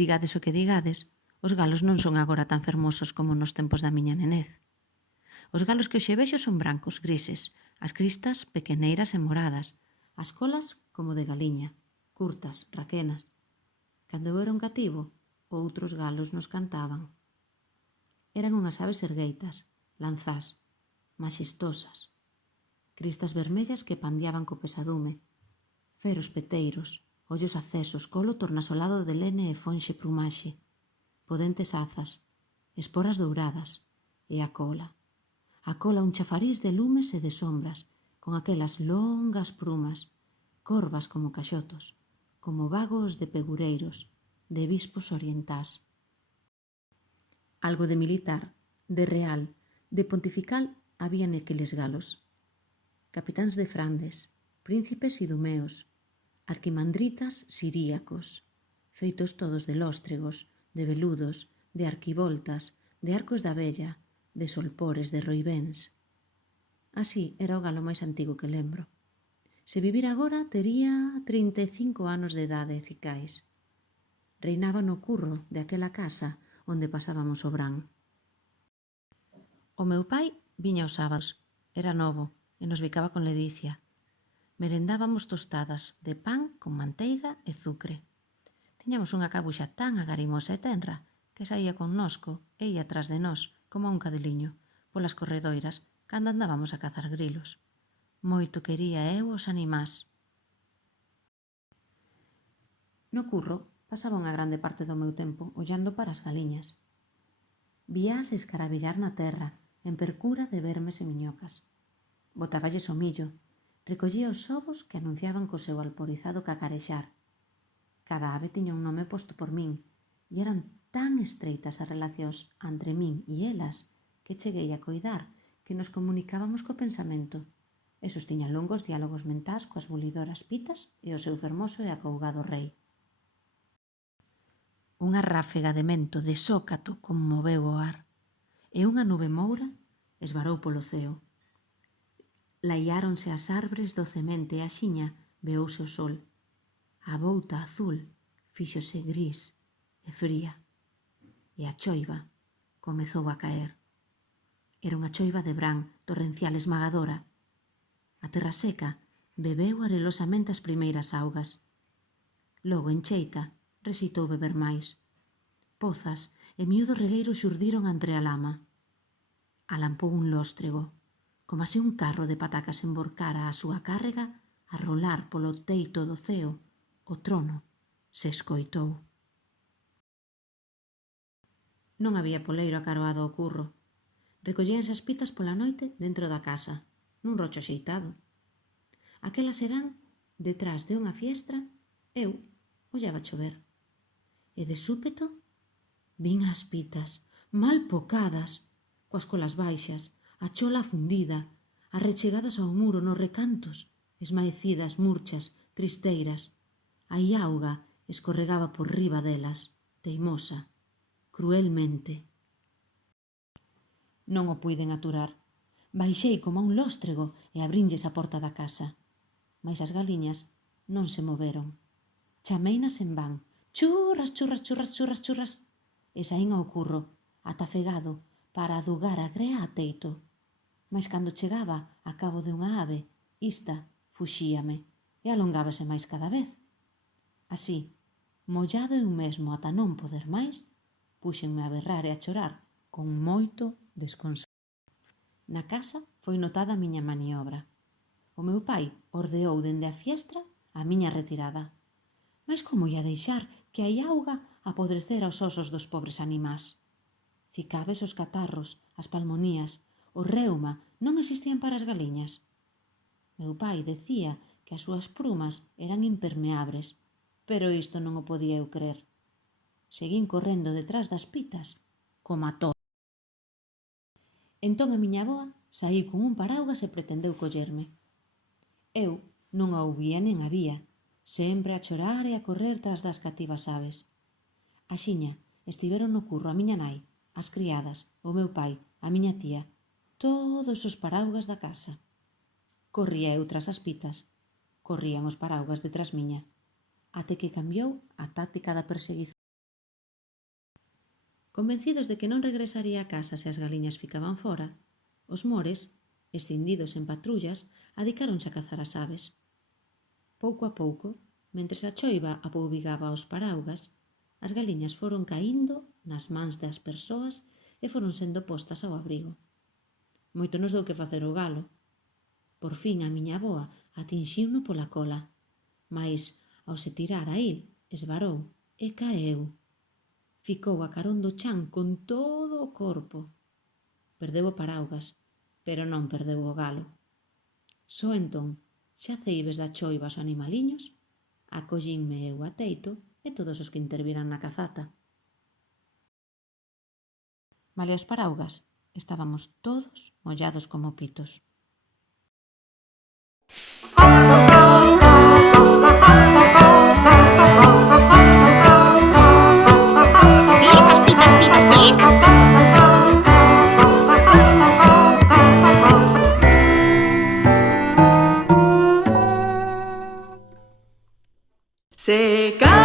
Digades o que digades, os galos non son agora tan fermosos como nos tempos da miña nenez. Os galos que hoxe vexo son brancos, grises, as cristas pequeneiras e moradas, as colas como de galiña, curtas, raquenas. Cando eu era un cativo, outros galos nos cantaban. Eran unhas aves ergueitas, lanzás, maxestosas, cristas vermellas que pandeaban co pesadume, feros peteiros, ollos acesos, colo tornasolado de lene e fonxe plumaxe, potentes azas, esporas douradas, e a cola un chafariz de lumes e de sombras, con aquelas longas plumas, corvas como caxotos, como vagos de pegureiros, de bispos orientás. Algo de militar, de real, de pontifical había nequeles galos. Capitáns de Frandes, príncipes idumeos, arquimandritas siríacos, feitos todos de lóstregos, de veludos, de arquivoltas, de arcos da vella, de solpores, de roibéns. Así era o galo máis antigo que lembro. Se vivira agora, tería 35 anos de idade cicais. Reinaba no curro de aquela casa onde pasábamos o brán. O meu pai viña os sábados, era novo, e nos bicaba con ledicia. Merendábamos tostadas de pan con manteiga e zucre. Tiñamos unha cabuxa tan agarimosa e tenra que saía connosco e ia tras de nós, como un cadeliño, polas corredoiras, cando andábamos a cazar grilos. Moito quería eu os animás. No curro pasaba unha grande parte do meu tempo ollando para as galiñas. Víaas escarabillar na terra, en percura de vermes e miñocas. Botáballes o millo, recollía os ovos que anunciaban co seu alporizado cacarexar. Cada ave tiña un nome posto por min, e eran tan estreitas as relacións entre min e elas que cheguei a coidar que nos comunicábamos co pensamento. Esos tiñan longos diálogos mentás coas bulidoras pitas e o seu fermoso e acougado rei. Unha ráfega de mento de sócato conmoveu o ar, e unha nube moura esvarou polo ceo. Laiáronse as arbres docemente e axiña veouse o sol. A bouta azul fíxose gris e fría, e a choiva comezou a caer. Era unha choiva de brán, torrencial esmagadora. A terra seca bebeu arelosamente as primeiras augas. Logo, en cheita, rexeitou beber máis. Pozas e miúdos regueiros xurdiron entre a lama. Alampou un lóstrego, como se un carro de patacas emborcara a súa cárrega a rolar polo teito do ceo. O trono se escoitou. Non había poleiro acaroado ao curro. Recollíanse as pitas pola noite dentro da casa, nun rocho axeitado. Aquelas serán detrás de unha fiestra, eu ollaba chover. E de súpeto vin as pitas, mal pocadas, coas colas baixas, a chola afundida, arrechegadas ao muro nos recantos, esmaecidas, murchas, tristeiras. A iauga escorregaba por riba delas, teimosa, cruelmente. Non o puiden aturar. Baixei como a un lóstrego e abrinlles a porta da casa. Mais as galiñas non se moveron. Chaméinas en van. Churras, churras, churras, churras, churras. E saín ao curro, atafegado, para adugar a grea a teito. Mais cando chegaba a cabo de unha ave, ista fuxíame e alongábase máis cada vez. Así, mollado eu mesmo ata non poder máis, púxenme a berrar e a chorar con moito desconsolo. Na casa foi notada a miña maniobra. O meu pai ordeou dende a fiestra a miña retirada. Mais como ia deixar que a iauga apodrecera os osos dos pobres animás? Cicabes os catarros, as palmonías, o reuma non existían para as galiñas. Meu pai decía que as súas plumas eran impermeables, pero isto non o podía eu crer. Seguín correndo detrás das pitas, como a todo. Entón a miña avoa saí con un paraugas e pretendeu collerme. Eu non a ouvía nen a vía, sempre a chorar e a correr tras das cativas aves. Axiña estiveron no curro a miña nai, as criadas, o meu pai, a miña tía, todos os paraugas da casa. Corría eu tras as pitas, corrían os paraugas detrás miña, até que cambiou a táctica da perseguición. Convencidos de que non regresaría a casa se as galiñas ficaban fora, os mores, escindidos en patrullas, adicáronse a cazar as aves. Pouco a pouco, mentres a choiva apoubigaba os paraugas, as galiñas foron caíndo nas mans das persoas e foron sendo postas ao abrigo. Moito nos deu que facer o galo. Por fin a miña avoa atinxiuno pola cola, mais, ao se tirar a il, esvarou e caeu. Ficou a carón do chan con todo o corpo. Perdeu o paraugas, pero non perdeu o galo. Só entón, xa ceibes da choiva os animaliños, acollínme eu a teito e todos os que interviran na cazata. Malia os paraugas, estábamos todos mollados como pitos. Pitas, pitas, pitas, pitas. Se cae